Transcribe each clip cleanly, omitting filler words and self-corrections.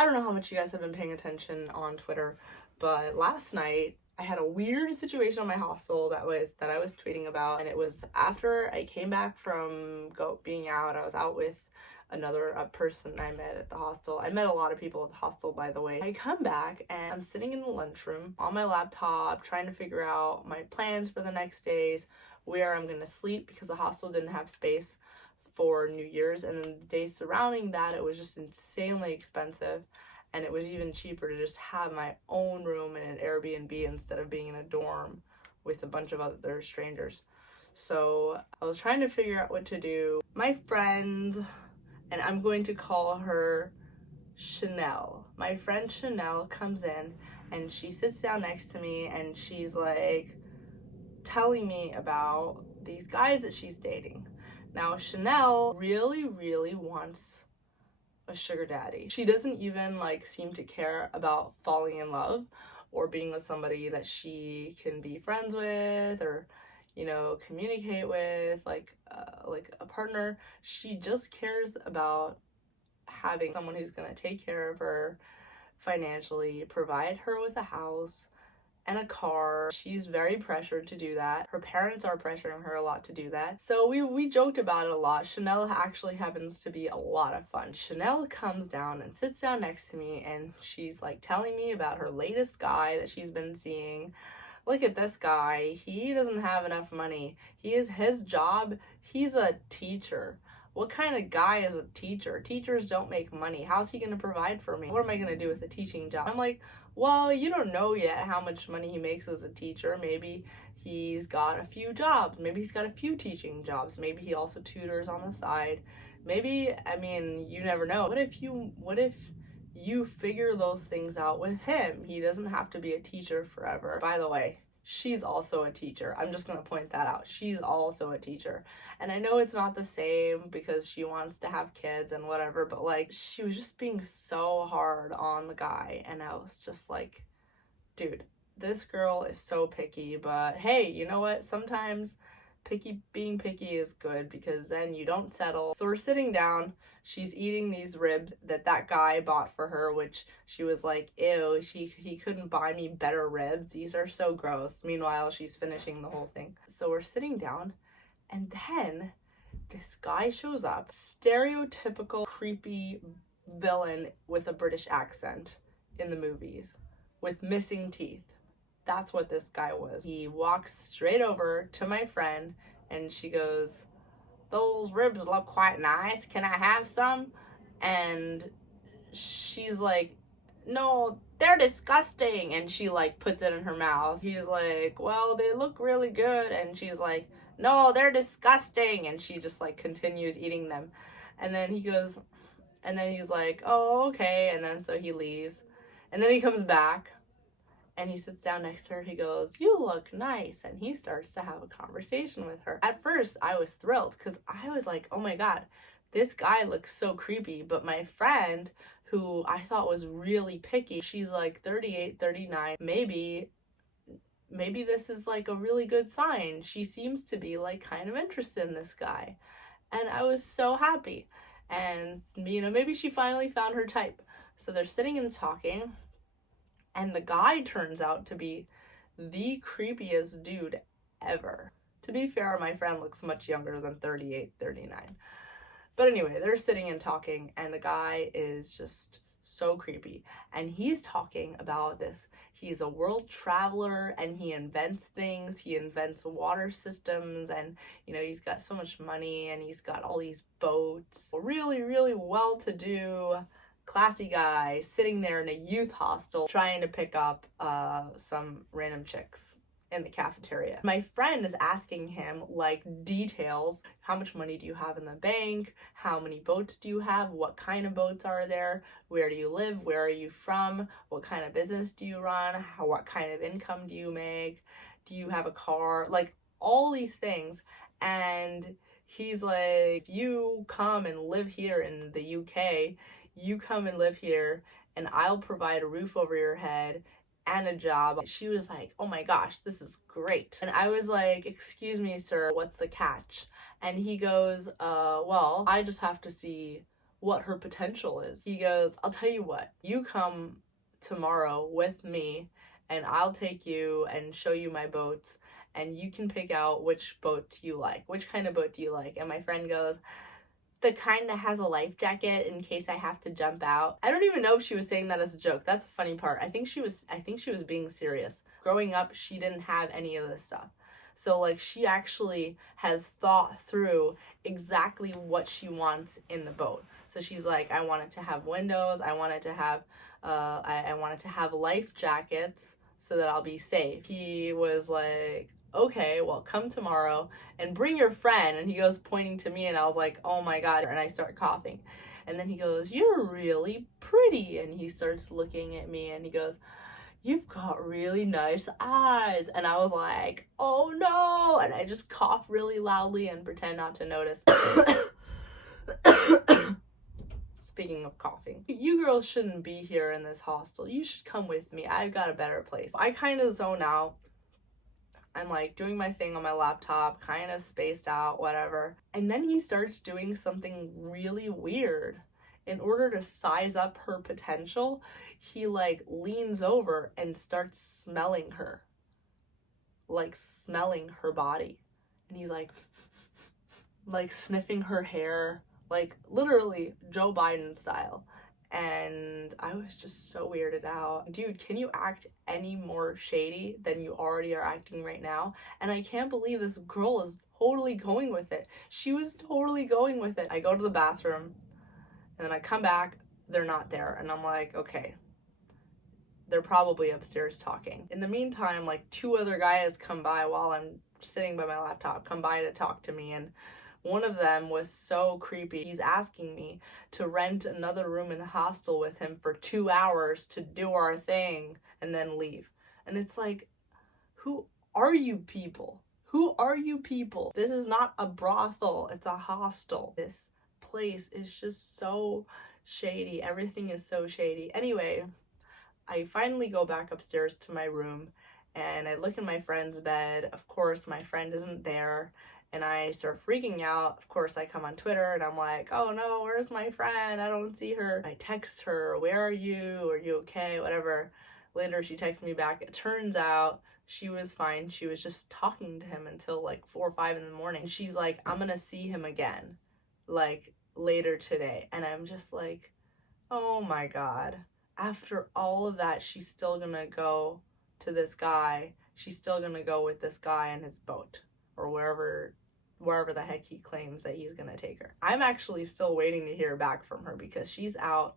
I don't know how much you guys have been paying attention on Twitter, but last night I had a weird situation on my hostel that I was tweeting about, and it was after I came back from being out. I was out with another person I met at the hostel. I met a lot of people at the hostel, by the way. I come back and I'm sitting in the lunchroom on my laptop trying to figure out my plans for the next days, where I'm gonna sleep, because the hostel didn't have space for New Year's, and then the days surrounding that it was just insanely expensive, and it was even cheaper to just have my own room in an Airbnb instead of being in a dorm with a bunch of other strangers. So I was trying to figure out what to do. My friend, and I'm going to call her Chanel, my friend Chanel comes in and she sits down next to me and she's like telling me about these guys that she's dating. Now, Chanel really, really wants a sugar daddy. She doesn't even seem to care about falling in love or being with somebody that she can be friends with or, communicate with, like a partner. She just cares about having someone who's gonna take care of her financially, provide her with a house and a car. She's very pressured to do that. Her parents are pressuring her a lot to do that. So we joked about it a lot. Chanel actually happens to be a lot of fun. Chanel comes down and sits down next to me and she's telling me about her latest guy that she's been seeing. Look at this guy. He doesn't have enough money. His job, he's a teacher. What kind of guy is a teacher? Teachers don't make money. How's he going to provide for me? What am I going to do with a teaching job? I'm like, well, you don't know yet how much money he makes as a teacher. Maybe he's got a few jobs. Maybe he's got a few teaching jobs. Maybe he also tutors on the side. Maybe, you never know. What if you figure those things out with him? He doesn't have to be a teacher forever. By the way, she's also a teacher. I'm just going to point that out. She's also a teacher. And I know it's not the same because she wants to have kids and whatever, but she was just being so hard on the guy. And I was just like, dude, this girl is so picky, but hey, you know what? Sometimes being picky is good because then you don't settle. So we're sitting down. She's eating these ribs that guy bought for her, which she was like, ew, he couldn't buy me better ribs. These are so gross. Meanwhile, she's finishing the whole thing. So we're sitting down, and then this guy shows up, stereotypical creepy villain with a British accent in the movies with missing teeth. That's what this guy was. He walks straight over to my friend and she goes, those ribs look quite nice. Can I have some? And she's like, no, they're disgusting. And she puts it in her mouth. He's like, well, they look really good. And she's like, no, they're disgusting. And she just continues eating them. And then he's like, oh, okay. And then so he leaves. And then he comes back. And he sits down next to her. He goes, you look nice. And he starts to have a conversation with her. At first, I was thrilled because I was like, oh my God, this guy looks so creepy. But my friend, who I thought was really picky, she's 38, 39. Maybe this is a really good sign. She seems to be kind of interested in this guy. And I was so happy. And, maybe she finally found her type. So they're sitting and talking. And the guy turns out to be the creepiest dude ever. To be fair, my friend looks much younger than 38, 39. But anyway, they're sitting and talking, and the guy is just so creepy. And he's talking about this. He's a world traveler, and he invents things. He invents water systems, and, he's got so much money, and he's got all these boats. Really, really well-to-do, classy guy sitting there in a youth hostel trying to pick up some random chicks in the cafeteria. My friend is asking him details. How much money do you have in the bank? How many boats do you have? What kind of boats are there? Where do you live? Where are you from? What kind of business do you run? What kind of income do you make? Do you have a car? All these things. And he's like, you come and live here in the UK. You come and live here and I'll provide a roof over your head and a job. She was like, oh my gosh, this is great. And I was like, excuse me, sir, what's the catch? And he goes, well, I just have to see what her potential is. He goes, I'll tell you what, you come tomorrow with me and I'll take you and show you my boats and you can pick out which boat you like. Which kind of boat do you like? And my friend goes, the kind that has a life jacket in case I have to jump out. I don't even know if she was saying that as a joke. That's the funny part. I think she was being serious. Growing up, she didn't have any of this stuff. So like she actually has thought through exactly what she wants in the boat. So she's like, I want it to have windows, I want it to have I want it to have life jackets so that I'll be safe. He was like, okay, well, come tomorrow and bring your friend. And he goes pointing to me and I was like, oh my God. And I start coughing. And then he goes, you're really pretty. And he starts looking at me and he goes, you've got really nice eyes. And I was like, oh no. And I just cough really loudly and pretend not to notice. Speaking of coughing, you girls shouldn't be here in this hostel. You should come with me. I've got a better place. I kind of zone out. I'm like doing my thing on my laptop, kind of spaced out, whatever. And then he starts doing something really weird. In order to size up her potential, he like leans over and starts smelling her. Like smelling her body. And he's like sniffing her hair, like literally Joe Biden style. And I was just so weirded out. Dude, can you act any more shady than you already are acting right now? And I can't believe this girl is totally going with it. She was totally going with it. I go to the bathroom and then I come back, they're not there. And I'm like, okay, they're probably upstairs talking. In the meantime, like 2 other guys come by while I'm sitting by my laptop, come by to talk to me, and one of them was so creepy. He's asking me to rent another room in the hostel with him for 2 hours to do our thing and then leave. And it's like, who are you people? Who are you people? This is not a brothel, it's a hostel. This place is just so shady. Everything is so shady. Anyway, I finally go back upstairs to my room and I look in my friend's bed. Of course, my friend isn't there. And I start freaking out. Of course, I come on Twitter and I'm like, oh no, where's my friend? I don't see her. I text her, where are you? Are you okay? Whatever. Later, she texts me back. It turns out she was fine. She was just talking to him until like 4 or 5 in the morning. She's like, I'm gonna see him again, like later today. And I'm just like, oh my God. After all of that, she's still gonna go to this guy. She's still gonna go with this guy and his boat or wherever the heck he claims that he's gonna take her. I'm actually still waiting to hear back from her because she's out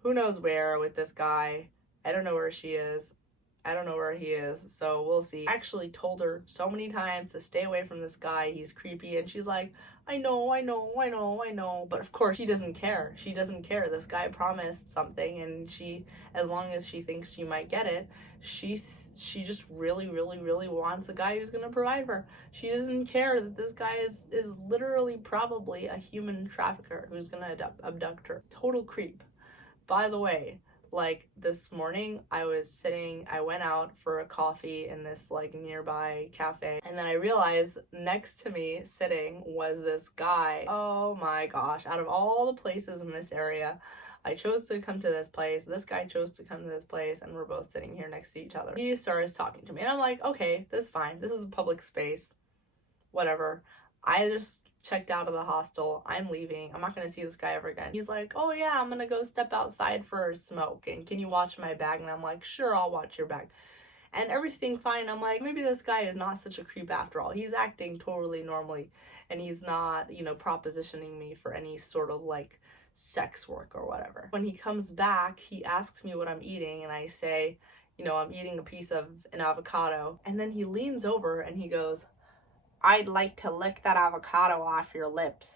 who knows where with this guy. I don't know where she is. I don't know where he is, so we'll see. I actually told her so many times to stay away from this guy. He's creepy, and she's like, I know. But of course, she doesn't care. She doesn't care. This guy promised something, and she, as long as she thinks she might get it, she just really wants a guy who's gonna provide for her. She doesn't care that this guy is literally probably a human trafficker who's gonna abduct her. Total creep. By the way, like this morning I went out for a coffee in this like nearby cafe, and then I realized next to me sitting was this guy. Oh my gosh, out of all the places in this area, I chose to come to this place, this guy chose to come to this place, and we're both sitting here next to each other. He starts talking to me and I'm like, okay, this is fine, this is a public space, whatever. I just checked out of the hostel. I'm leaving. I'm not going to see this guy ever again. He's like, oh yeah, I'm going to go step outside for a smoke. And can you watch my bag? And I'm like, sure, I'll watch your bag. And everything fine. I'm like, maybe this guy is not such a creep after all. He's acting totally normally. And he's not, propositioning me for any sort of like sex work or whatever. When he comes back, he asks me what I'm eating. And I say, I'm eating a piece of an avocado. And then he leans over and he goes, I'd like to lick that avocado off your lips.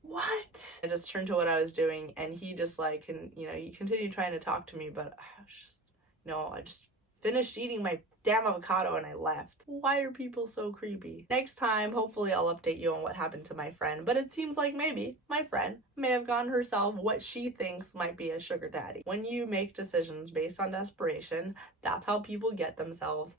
What? I just turned to what I was doing and he just like, he continued trying to talk to me, but I was just, I just finished eating my damn avocado and I left. Why are people so creepy? Next time, hopefully I'll update you on what happened to my friend, but it seems like maybe my friend may have gotten herself what she thinks might be a sugar daddy. When you make decisions based on desperation, that's how people get themselves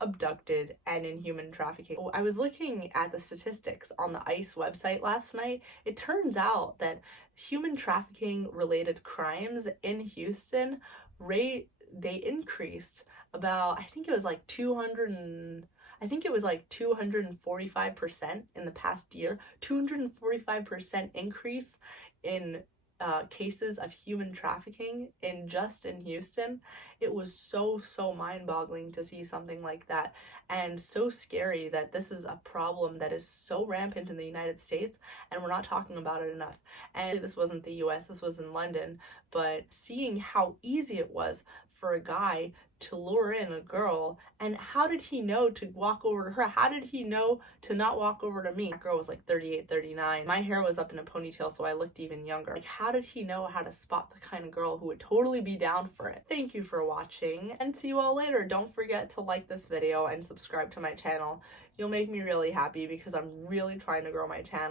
abducted and in human trafficking. I was looking at the statistics on the ICE website last night. It turns out that human trafficking related crimes in Houston they increased about, I think it was like 245% in the past year. 245% increase in cases of human trafficking in Houston. It was so mind-boggling to see something like that, and so scary that this is a problem that is so rampant in the United States and we're not talking about it enough. And this wasn't the US, this was in London, but seeing how easy it was for a guy to lure in a girl, and how did he know to walk over to her? How did he know to not walk over to me? That girl was like 38, 39. My hair was up in a ponytail, so I looked even younger. Like, how did he know how to spot the kind of girl who would totally be down for it? Thank you for watching, and see you all later. Don't forget to like this video and subscribe to my channel. You'll make me really happy because I'm really trying to grow my channel.